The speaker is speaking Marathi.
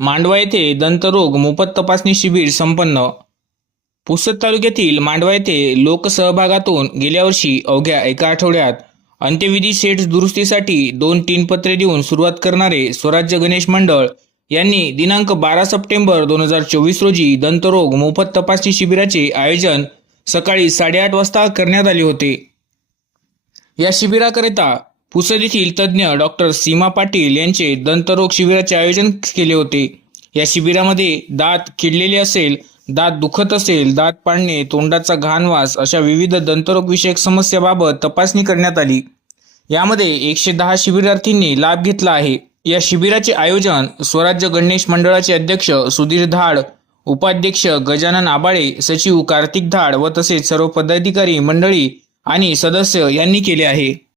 मांडवा येथे दंतरोग मोफत तपासणी शिबिर संपन्न. पुसद तालुक्यातील मांडवा येथे लोकसहभागातून गेल्या वर्षी अवघ्या एका आठवड्यात अंत्यविधी सेट दुरुस्तीसाठी दोन तीन पत्रे देऊन सुरुवात करणारे स्वराज्य गणेश मंडळ यांनी दिनांक बारा सप्टेंबर दोन हजार चोवीस रोजी दंतरोग मोफत तपासणी शिबिराचे आयोजन सकाळी साडेआठ वाजता करण्यात आले होते. या शिबिराकरिता पुसद येथील तज्ज्ञ डॉक्टर सीमा पाटील यांचे दंतरोग शिबिराचे आयोजन केले होते. या शिबिरामध्ये दात किडलेले असेल दात दुखत असेल दात पाडणे तोंडाचा घाणवास अशा विविध दंतरोगविषयक समस्याबाबत तपासणी करण्यात आली. यामध्ये एकशे दहा शिबिरार्थींनी लाभ घेतला आहे. या शिबिराचे आयोजन स्वराज्य गणेश मंडळाचे अध्यक्ष सुधीर धाड उपाध्यक्ष गजानन आबाळे सचिव कार्तिक धाड व तसेच सर्व पदाधिकारी मंडळी आणि सदस्य यांनी केले आहे.